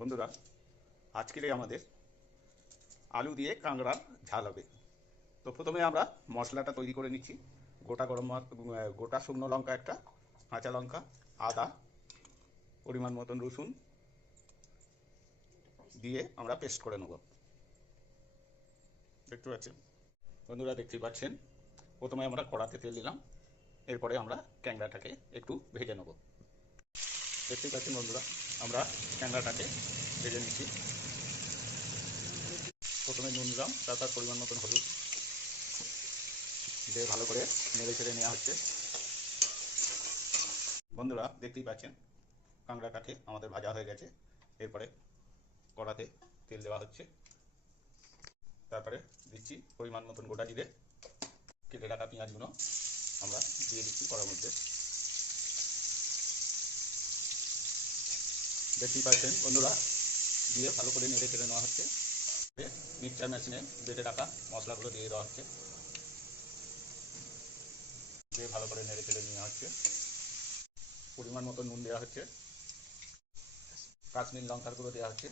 বন্ধুরা, আজকের আমাদের আলু দিয়ে কাঁকড়ার ঝাল হবে। তো প্রথমে আমরা মশলাটা তৈরি করে নিচ্ছি। গোটা শুকনো লঙ্কা একটা, কাঁচা লঙ্কা, আদা, পরিমাণ মতন রসুন দিয়ে আমরা পেস্ট করে নেব। দেখতে পাচ্ছেন বন্ধুরা, দেখতেই পাচ্ছেন প্রথমে আমরা কড়াতে তেল দিলাম, এরপরে আমরা ট্যাংরাটাকে একটু ভেজে নেব। দেখতেই পাচ্ছেন বন্ধুরা, আমরা ট্যাংরাটাকে ভেজে নিচ্ছি। প্রথমে নুন দিলাম, তারপর পরিমাণ মতন হলুদ দিয়ে ভালো করে নেড়ে চেড়ে নেওয়া হচ্ছে। বন্ধুরা, দেখতেই পাচ্ছেন কাঁকড়াটাকে আমাদের ভাজা হয়ে গেছে। এরপরে কড়াতে তেল দেওয়া হচ্ছে, তারপরে দিচ্ছি পরিমাণ মতন গোটা জিরে, কেটে রাখা পেঁয়াজগুলো আমরা দিয়ে দিচ্ছি কড়ার মধ্যে। দেখতেই পাচ্ছেন বন্ধুরা, দিয়ে ভালো করে নেড়ে চেড়ে নেওয়া হচ্ছে। মিক্সচার মেশিনে বেটে রাখা মশলাগুলো দিয়ে দেওয়া হচ্ছে, দিয়ে ভালো করে নেড়ে চেড়ে নেওয়া হচ্ছে। পরিমাণ মতো নুন দেওয়া হচ্ছে, কাশ্মীর লঙ্কার গুঁড়ো দেওয়া হচ্ছে,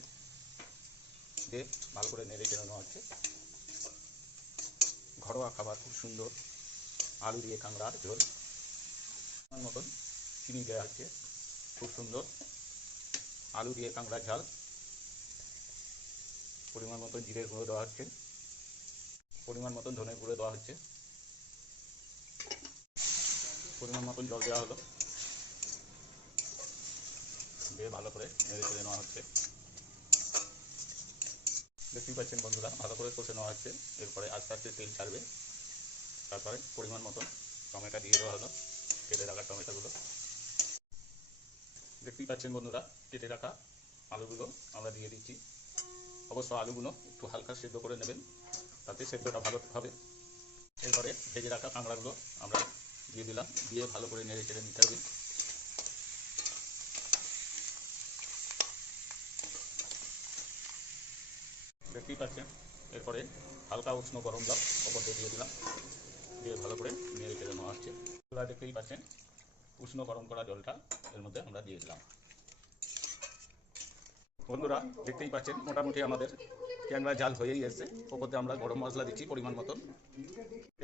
দিয়ে ভালো করে নেড়ে চেড়ে নেওয়া হচ্ছে। ঘরোয়া খাবার, খুব সুন্দর আলু দিয়ে কাঁকড়ার ঝোল। পরিমাণ মতন চিনি দেওয়া হচ্ছে, খুব সুন্দর আলু দিয়ে কাঁকড়ার ঝাল। পরিমাণ মতন জিরের গুঁড়ো দেওয়া হচ্ছে, পরিমাণ মতন ধনের গুঁড়ো দেওয়া হচ্ছে, পরিমাণ মতন জল দেওয়া হলো, দিয়ে ভালো করে নেড়ে চেড়ে নেওয়া হচ্ছে। দেখতেই পাচ্ছেন বন্ধুরা, ভালো করে কষে নেওয়া হচ্ছে। এরপরে আস্তে আস্তে তেল ছাড়বে, তারপরে পরিমাণ মতন টমেটো দিয়ে দেওয়া হলো, কেটে রাখা টমেটোগুলো। দেখতেই পাচ্ছেন বন্ধুরা, কেটে রাখা আলুগুলো আমরা দিয়ে দিচ্ছি। অবশ্য আলুগুলো একটু হালকা সেদ্ধ করে নেবেন, তাতে সেদ্ধটা ভালো হবে। এরপরে ভেজে রাখা কাঁকড়াগুলো আমরা দিয়ে দিলাম, দিয়ে ভালো করে নেড়ে চেড়ে নিতে হবে। দেখতেই পাচ্ছেন, এরপরে হালকা উষ্ণ গরম জল ওপর দিয়ে দিলাম, দিয়ে ভালো করে নেড়ে চেড়ে নেওয়া হচ্ছে। দেখতেই পাচ্ছেন উষ্ণ গরম করা জলটা এর মধ্যে আমরা দিয়ে দিলাম। বন্ধুরা, দেখতেই পাচ্ছেন মোটামুটি আমাদের ট্যাংরা ঝাল হয়েই এসছে। ওপরতে আমরা গরম মশলা দিচ্ছি পরিমাণ মতন,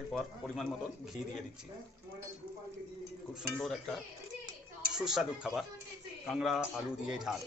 এরপর পরিমাণ মতন ঘি দিয়ে দিচ্ছি। খুব সুন্দর একটা সুস্বাদু খাবার, কাঁকড়া আলু দিয়ে ঝাল।